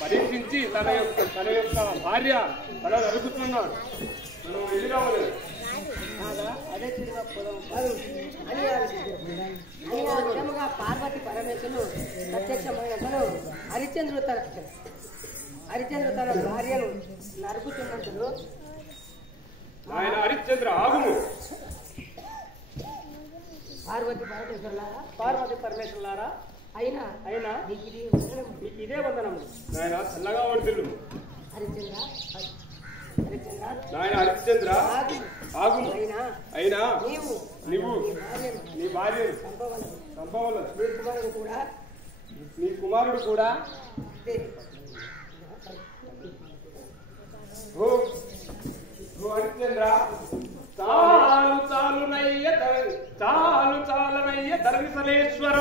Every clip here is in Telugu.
పరీక్షించి తన యొక్క భార్య తన అడుగుతున్నాడు. నువ్వు వెళ్ళి రావాలి. పార్వతి పరమేశ్వరులు ప్రత్యక్షమైనప్పుడు హరిశ్చంద్రుడు తన భార్యను నరుకుతున్నప్పుడు ఆయన హరిశ్చంద్ర ఆగుము. పార్వతి పరమేశ్వరులారా అయినా ఇదే వందనము. ఆయన చల్లగా వండుతులు హరిచంద్ర హరిచంద్ర నాయన హరిశ్చంద్ర ఆగు. అయినా నీవు నీ భార్య చంపవలదు. నీ కుమారుడు కూడా హరిశ్చంద్ర చాలనయ్య ధరణిసలేశ్వర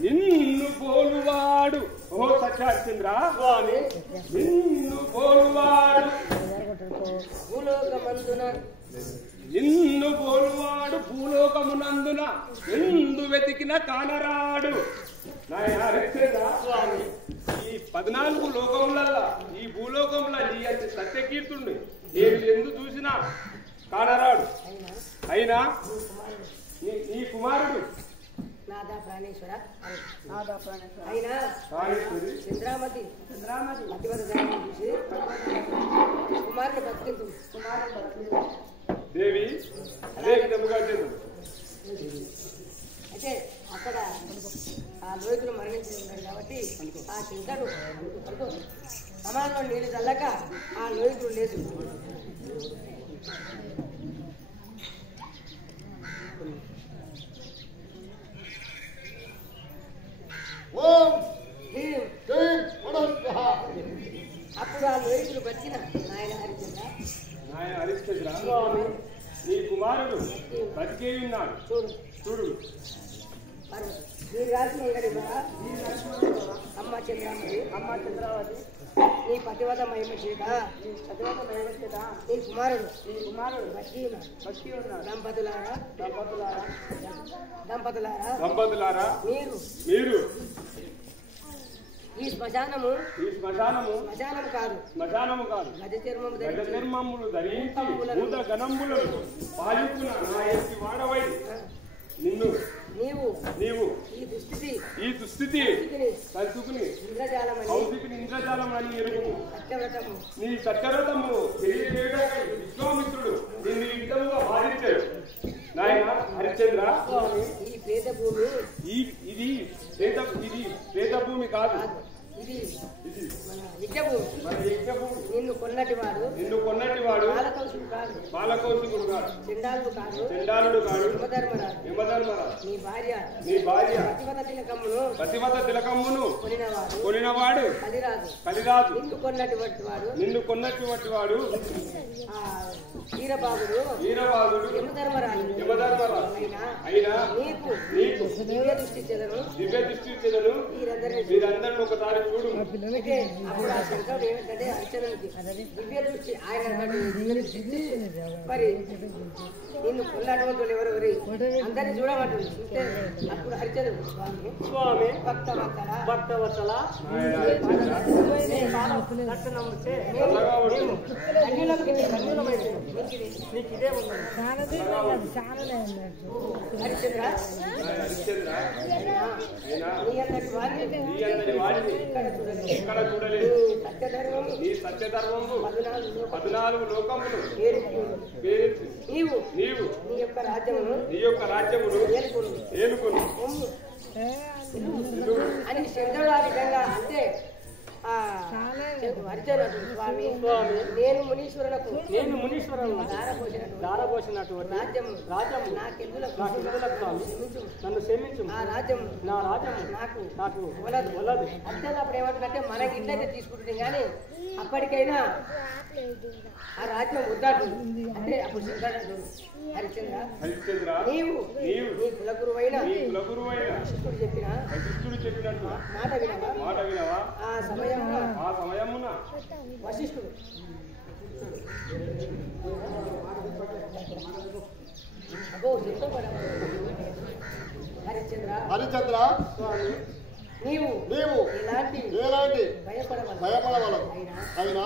నిన్ను పోలువాడు. ఓ సత్యహరిశ్చంద్ర స్వామి నిన్ను పోలువాడు భూలోకమునందున ఎందు వెతికిన కానరాడు. నాయన హరిశ్చంద్ర స్వామి ఈ 14 లోకములల్లా ఈ భూలోకంలో నీ అంటే సత్యకీర్తుండు ఏమి ఎందు చూసినా కానరాడు. అయినా నీ కుమారుడు నాదా ప్రాణేశ్వర అయినా చంద్రామతి మతివత చూసి కుమారుడు బతికించు. దేవి అయితే అక్కడ ఆ లోయకులు మరణించి ఉన్నాడు కాబట్టి ఆ శంకరుడు సమాజంలో నీళ్ళు చల్లక ఆ లోయకుడు లేదు. అప్పుడు ఆ లోయకులు బతికిన నాయన హరిశ్చంద్ర నీ కుమారుడు బతికే ఉన్నాడు. చూడు మీరు రాసిన అమ్మ చంద్రావతి నీ పతివత మహిమ చేత నీ కుమారుడు బతికి ఉన్నాడు. దంపతులారా మీరు ఈ శ్మశానము కాదు గజ చర్మములు ధరించి భూత గణములను పాలించిన నా ఎత్తి వాడవై నీవు ఈ దుస్థితి కలుసుకుని ఇంద్రజాలం అని ఎరుగు. నీ సత్యవ్రతము తెలియజేయడానికి విశ్వామిత్రుడు నిన్ను ఈ విధంగా వాదించాడు. నాయన హరిశ్చంద్ర ఇది ప్రేత భూమి కాదు, నిన్ను కొన్నటి వాడు బాలకౌశికుడు కాదు, చండాలుడు కాదు, యమధర్మరాజు నీ భార్య పతివత తిలకమ్మును కొనినవాడు కలిరాజు. నిన్ను కొన్నటువంటి వాడు వీరబాబుడు యమధర్మరాజు. అయినా నీకు దివ్య దృష్టి చెదను. మీరందరినీ ఒకసారి చూడు. అప్పుడు ఆ శంకరుడు ఏమిటంటే హరిశ్చంద్రుడికి దివ్య దృష్టి ఆయన మరి నిన్ను కొన్నటువంటి వాళ్ళు ఎవరెవరి అందరినీ చూడమంటుంది. చూస్తే అప్పుడు హరిశ్చంద్రుడు స్వామి భక్తవత్సల హరిశ్చంద్ర నీ సత్యధర్మము 14 లోకములు నీవు నీ యొక్క రాజ్యమును ఏలుకొని అని శంకరుడు ఆ విధంగా అంటే హరిశ్చంద్రుడు స్వామి నేను మునీశ్వరులకు దారపోసినటువంటి రాజ్యము నన్ను క్షమించు. నా రాజ్యం నాకు వలదు. అర్థం అప్పుడు ఏమంటుందంటే మనకి ఇట్లయితే తీసుకుంటుంది కానీ అప్పటికైనా ఆ రాజ్యం వద్దాడు అంటే అప్పుడు శంకరుడు హరిశ్చంద్ర నీవు నీ కులగురువైన వశిష్ఠుడు చెప్పినట్టు మాట వినవా. ఆ సమయమున వశిష్ఠుడు హరిశ్చంద్ర స్వామి నీవు ఎలాంటి భయపడవలదు. అయినా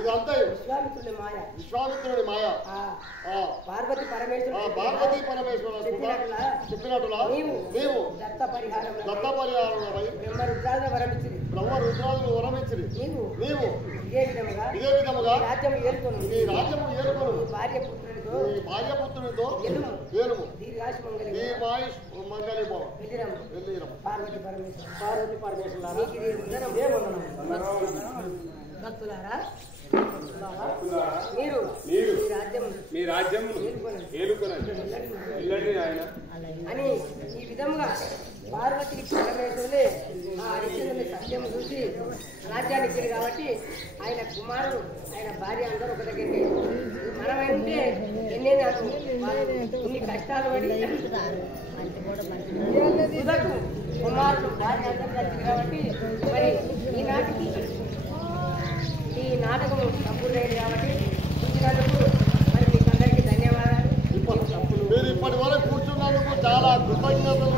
ఇదంతా విశ్వామిత్రుడి మాయ. పార్వతి పరమేశ్వర చెప్పినట్లుగా నీవు దత్త పరిహారములపై బ్రహ్మరుద్రాలను వరమించిరి. నీవు ఇదే విధముగా నీ రాజ్యము ఏలుకొను. నీ భార్యపుత్రునితో ఏలుము. దీర్ఘాయుష్ మంగళి పార్వతి పరమేశ్వర భక్తులారా మీరు మీ రాజ్యం ఏలుకొనండి వెళ్ళండి ఆయన అని ఈ విధంగా పార్వతి పరమేశ్వరులే ఆ హరిశ్చంద్రుని సత్యం చూసి రాజ్యాన్ని ఇచ్చారు కాబట్టి ఆయన కుమారుడు ఆయన భార్య అందరూ ఒక దగ్గరికి మనమైతే ఇన్ని కష్టాలు పడి కుమారుడు భార్య అందరూ కలిసి కాబట్టి మరి ఈనాటికి ఈ నాటకం సంపూర్ణమైంది కాబట్టి చూసినందుకు మరి మీకు అందరికీ ధన్యవాదాలు. మీరు ఇప్పటి వరకు కూర్చున్నందుకు చాలా కృతజ్ఞతలు.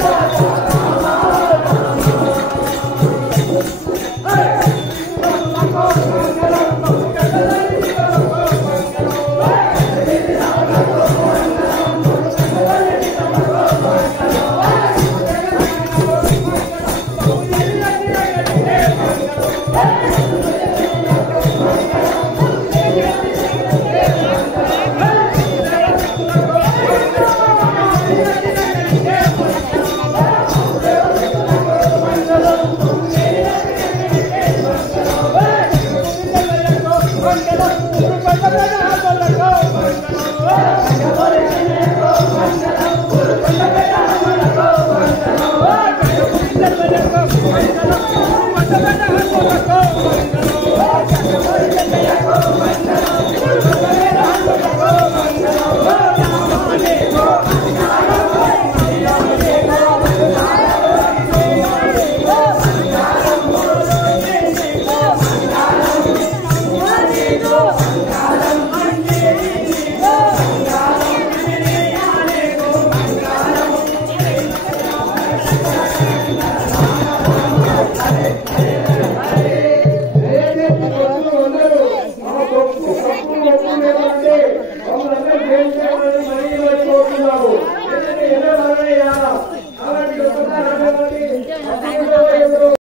Thank you.